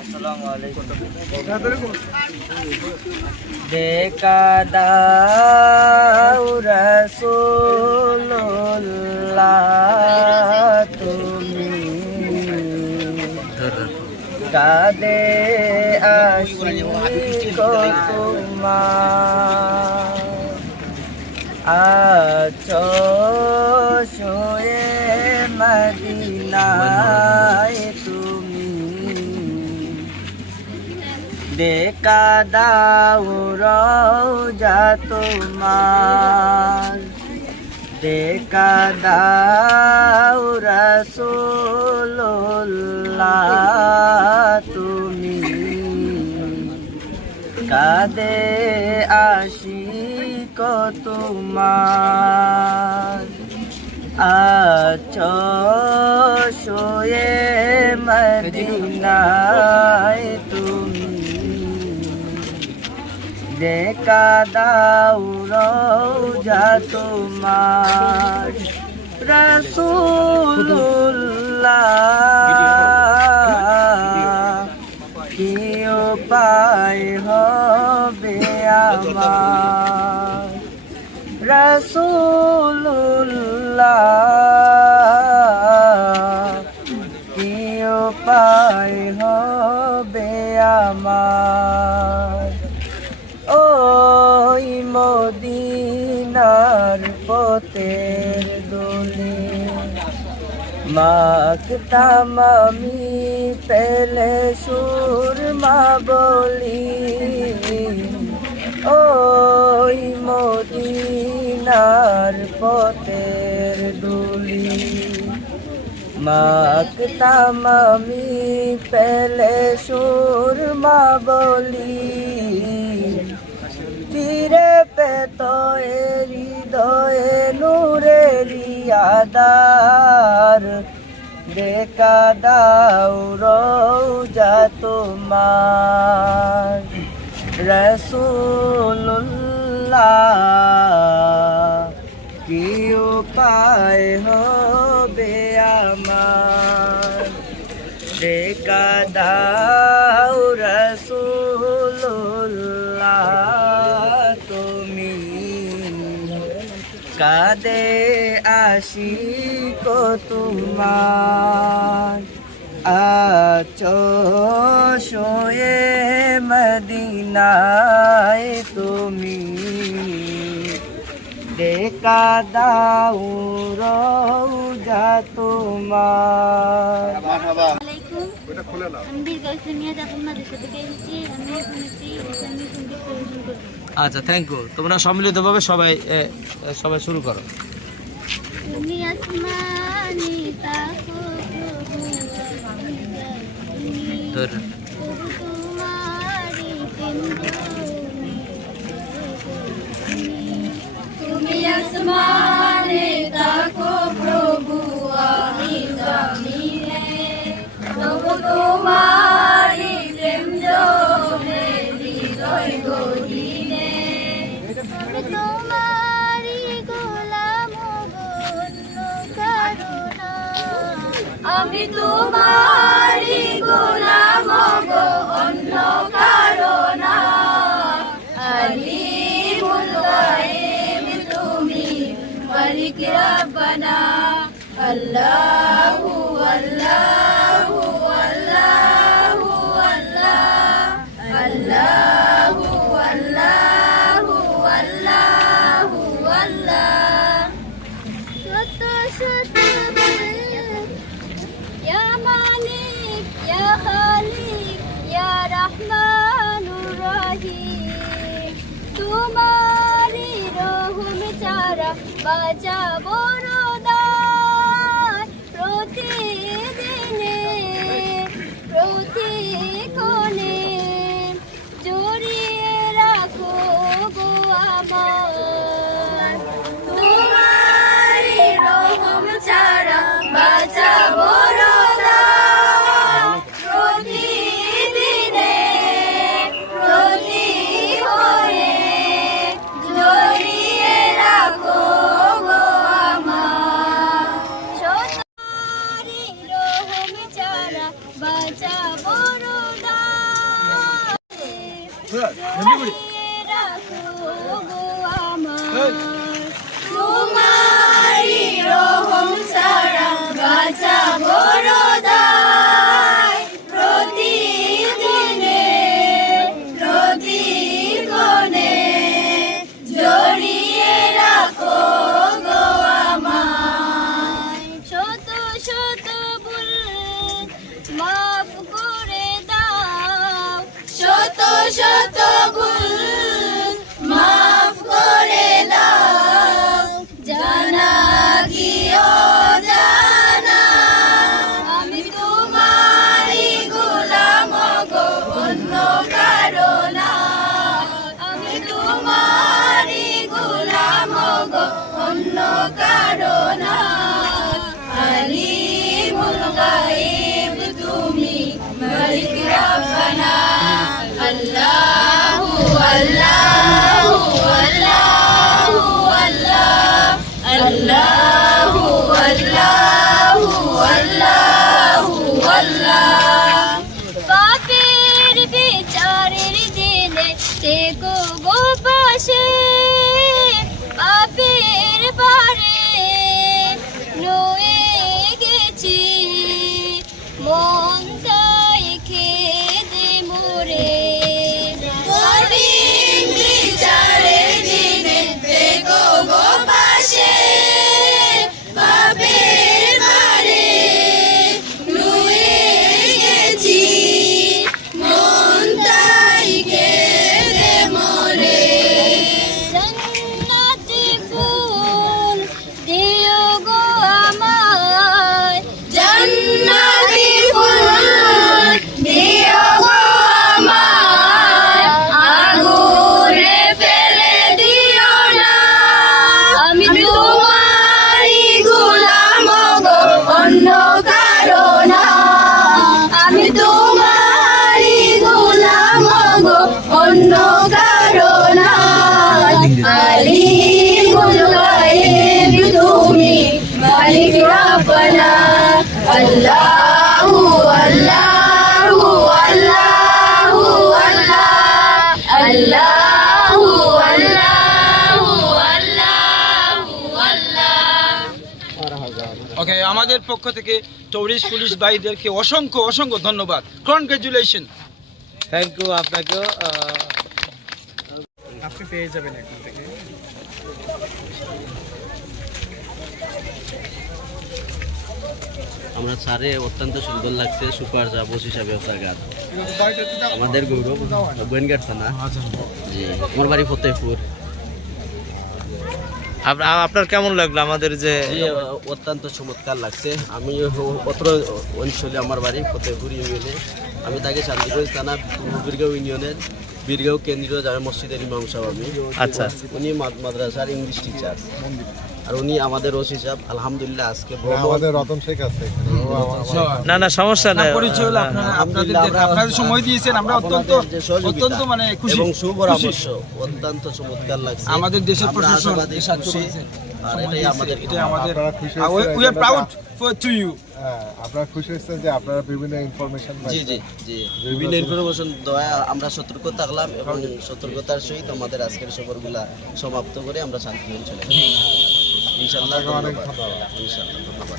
আসসালামু আলাইকুম। দেখা দাও রাসূলুল্লাহ তুমি কাঁদে আশিক তোমার আছো শোয়ে মদিনায় তুমি দেখা দাও রওজা তোমার দেখা দাও রাসূলুল্লাহ তুমি কাঁদে আশিক তোমার আছো শোয়ে মদিনায় তুমি দেখা দাও রওজা তোমার রাসূলুল্লাহ কি উপায় হবে আমার রাসূলুল্লাহ কি উপায় হবে আমার ওই মদিনার পথের দোলে মাখতাম আমি পেলে সুরমা বলি ওই মদিনার পথের দুলি মাখতাম আমি পেলে সুরমা বলি ফিরে পেত হৃদয়ে নূরেরি আধার দেখা দাও রওজা তোমার রাসূলুল্লাহ কি উপায় হবে আমার দেখা দাও রাসূলুল্লাহ তুমি কাঁদে আশিক তোমার আছো শোয়ে মদিনায় তুমি দেখা দাও রওজা তোমার। আচ্ছা, থ্যাংক ইউ। তোমরা সম্মিলিতভাবে সবাই সবাই শুরু করো। তুমি আসমানি তাকো তুমি আসমানে তাকো প্রভু আমি জমিনে তবু তোমারি প্রেম জমে হৃদয় গহীনে আমি তোমারি গোলাম অন্য কারো না আমি তোমারি গোলাম অন্য কারো না আলিমুল গায়ব তুমি মালিক রব্বানা আল্লাহু আল্লাহু আল্লাহু আল্লাহ আল্লাহু আল্লাহু আল্লাহু আল্লাহ শত শত ইয়া মালিক ইয়া খালিক ইয়া রহমানুর রহিম তোমারি রহম ছাড়া বাঁচা বড় দায় প্রতিদিনে প্রতিক্ষণে জড়িয়ে রাখো গো আমার তোমারি রহম ছাড়া বাঁচা বড় দায় প্রতিদিনে প্রতিক্ষণে জড়িয়ে রাখো গো আমার রাখো গো আমার তোমারি রহম ছাড়া বাঁচা বড় দায় প্রতিদিনে প্রতিক্ষণে জড়িয়ে রাখো গো আমায় শত শত ভুল মাফ করে দাও শত শত ভুল মাফ করে দাও জানা কি অজানা আমি তোমারই গোলাম গো অন্য কারো না আমি তোমারই গোলাম গো অন্য কারো না আলিমুল গায়ব তুমি মালিক রব্বানা আল্লাহু আল্লাহু আল্লাহু আল্লাহ আল্লাহু আল্লাহু আল্লাহু আল্লাহ পাপের বিচারের দিনে থেকো গো পাশে পাপের বারে নয়ে গেছি মন তাই খেদে মোরে কঠিন বিচারের দিনে থেকো গো পাশে পাপের বারে নয়ে গেছি মন তাই খেদে মোরে জান্নাতি ফুল দিও গো আমায় জান্নাতি ফুল দিও গো আমায় আগুনে ফেলে দিও না আমি তোমারই গোলাম গো অন্য কারো না আমি তোমারই গোলাম গো অন্য কারো না আলিমুল গায়ব তুমি মালিক রব্বানা আল্লাহু আল্লাহু আল্লাহু আল্লাহ আল্লাহু আল্লাহু আল্লাহু আল্লাহ ওকে, আমাদের পক্ষ থেকে টুরিস্ট পুলিশ ভাইদেরকে অসংখ্য অসংখ্য ধন্যবাদ। কনগ্রাচুলেশন। থ্যাংক ইউ আপনাকেও। আপনি পেয়ে যাবেন এখন থেকে। আমরা স্যারে অত্যন্ত সুন্দর লাগছে সুপার চা 25 ব্যবসা গাছ আমাদের গৌরব গোয়েনঘাট থানা। জি আমার বাড়ি ফতেহপুর। আপনার কেমন লাগলো আমাদের যে জি অত্যন্ত চমৎকার লাগছে। আমি অত্র অঞ্চলে আমার বাড়ি ফতেহপুর ইউনিয়নে। আমি তাকে শান্তিগঞ্জ থানা বীরগাঁও ইউনিয়নের বীরগাঁও কেন্দ্রীয় জামে মসজিদের ইমাম সাহেব আমি। আচ্ছা, উনি মাদ্রাসার ইংলিশ টিচার আর উনি আমাদের ওসি সাহেব। আলহামদুলিল্লাহ আজকে আমাদের রতন শেখ আছে। না না সমস্যা নাই। পরিচয় হলো আপনাদের সময় দিয়েছেন, আমরা অত্যন্ত অত্যন্ত মানে খুশি এবং সুপরামর্শ অত্যন্ত চমৎকার লাগছে। আমাদের দেশের আমরা প্রশাসন আশাবাদী, সাহায্য খুশি। করেছে। আর এটাই আমাদের এটা আমাদের আপনারা খুশি হয়েছেন? We are proud for to you. হ্যাঁ, আপনারা খুশি হয়েছেন যে আপনারা বিভিন্ন ইনফরমেশন জি জি জি বিভিন্ন ইনফরমেশন দেওয়া আমরা সতর্ক থাকলাম এবং সতর্কতার সহিত আমাদের আজকের সফরগুলা সমাপ্ত করে আমরা শান্তিপূর্ণ চলে গেলাম ইনশাআল্লাহ। অনেক ধন্যবাদ ধন্যবাদ। ইনশাআল্লাহ ধন্যবাদ।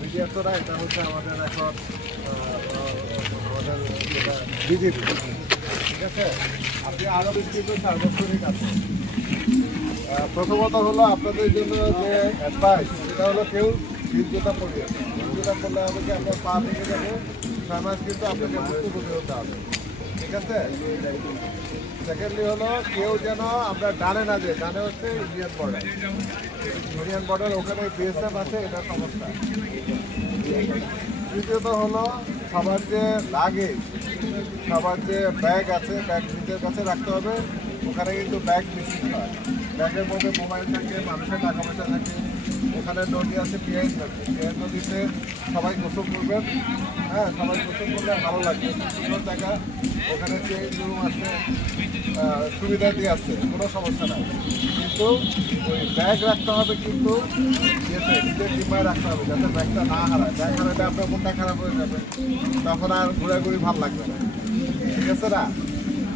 মিডিয়া তোরা এটা হচ্ছে আমাদের এখন আমাদের বিজেপি, ঠিক আছে। আপনি আরও বিস্তৃত সার্বক্ষণিক আছেন। প্রথমত হলো আপনাদের জন্য যে অ্যাডভাইস, সেটা হলো কেউ শীতজোতা পড়বে। শীতজোতা পড়লে হবে কি আপনার পা ভেঙে যাবে, 6 মাস কিন্তু আপনাকে ভুক্তভোগী হতে হবে, ঠিক আছে। সেকেন্ডলি হলো কেউ যেন আমরা ডানে না যাই, ডানে হচ্ছে ইন্ডিয়ান বর্ডার। ইন্ডিয়ান বর্ডার ওখানে বিএসএফ আছে, এটা সমস্যা। তৃতীয়ত হলো সবার যে লাগেজ, সবার যে ব্যাগ আছে, ব্যাগ নিজের কাছে রাখতে হবে। ওখানে কিন্তু ব্যাগ মিসিং হয়। ব্যাগের মধ্যে মোবাইল থাকে, মানুষের টাকা পয়সা থাকে। ওখানে নদী আছে, পিয়াইজ নদী। পিয়াইজ নদীতে সবাই গোসল করবেন। হ্যাঁ, সবাই গোসল করলে ভালো লাগবে, সুন্দর জায়গা। ওখানে চেঞ্জ রুম আছে, সুবিধা দিয়ে আছে, কোনো সমস্যা নাই। কিন্তু ওই ব্যাগ রাখতে হবে কিন্তু ইয়েতে, নিজের জিম্মায় রাখতে হবে যাতে ব্যাগটা না হারায়। ব্যাগ হারালে আপনার মনটা খারাপ হয়ে যাবে, তখন আর ঘোরাঘুরি ভালো লাগবে না, ঠিক আছে না?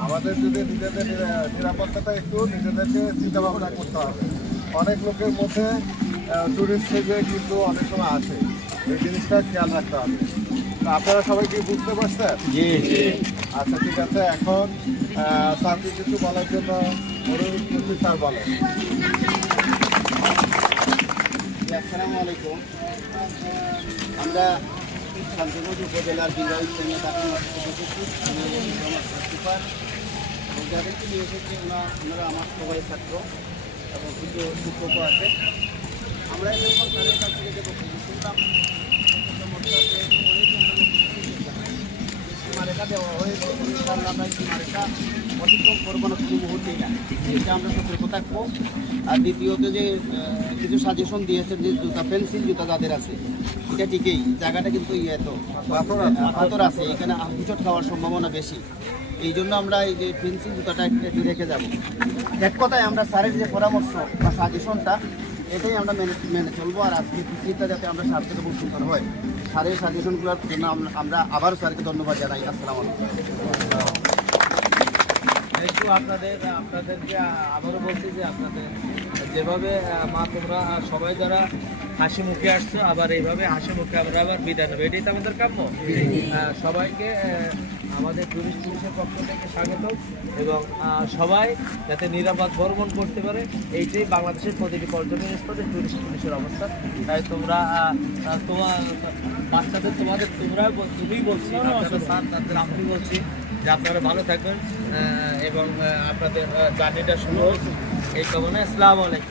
আমাদের যদি নিজেদের নিরাপত্তাটা একটু নিজেদেরকে চিন্তা ভাবনা করতে হবে। অনেক লোকের মধ্যে টুরিস্ট থেকে কিন্তু অনেক সময় আসে, এই জিনিসটা খেয়াল রাখতে হবে। তো আপনারা সবাই কি বুঝতে পারছেন? জি জি। আচ্ছা ঠিক আছে, এখন স্যারকে কিছু বলার জন্য অনুরোধ করছি, স্যার বলেন। আসসালামু আলাইকুম। আমরা শান্তিপুর উপজেলার বিরল শ্রেণী সুপার এবং যাদেরকে নিয়ে এসেছি ওনারা আমার সবাই ছাত্র এবং কিছু শিক্ষকও আছে। আমরা যখন স্যারের কাছ থেকে যে বক্তব্য শুনলাম সীমারেখা দেওয়া হয়েছে, ইনশাআল্লাহ আমরা সীমারেখা অতিক্রম করবো না কোনো মুহূর্তেই না, এটা আমরা সতর্ক থাকবো। আর দ্বিতীয়ত যে কিছু সাজেশন দিয়েছেন যে জুতা পেন্সিল জুতা যাদের আছে, এটা ঠিকই, জায়গাটা কিন্তু পাথর আছে, এখানে হুচট খাওয়ার সম্ভাবনা বেশি। এই জন্য আমরা এই যে পেন্সিল জুতাটা একটু রেখে যাব। এক কথায় আমরা স্যারের যে পরামর্শ বা সাজেশনটা এটাই আমরা মেনে চলবো। আর আজকে পিকনিকটা যাতে আমরা সার্থক এবং সুন্দর হয়, স্যারের সাজেশনগুলোর জন্য আমরা আবারও স্যারকে ধন্যবাদ জানাই। আসসালামু আলাইকুম। একটু আপনাদেরকে আবারও বলছি যে আপনাদের যেভাবে মা তোমরা সবাই যারা হাসি মুখে আসছো, আবার এইভাবে হাসি মুখে আমরা আবার বিদায় নেবো, এটাই তো আমাদের কাম্য। সবাইকে আমাদের টুরিস্ট পুলিশের পক্ষ থেকে স্বাগত এবং সবাই যাতে নিরাপদ ভ্রমণ করতে পারে, এইটাই বাংলাদেশের প্রতিটি পর্যটন স্থলে টুরিস্ট পুলিশের অবস্থা। তাই তোমরা তোমার বাচ্চাদের তুমিই বলছি, আপনাদের স্যার তাদের আমি বলছি যে আপনারা ভালো থাকবেন এবং আপনাদের জার্নিটা শুরু হোক এই কামনায়। আসসালামু আলাইকুম।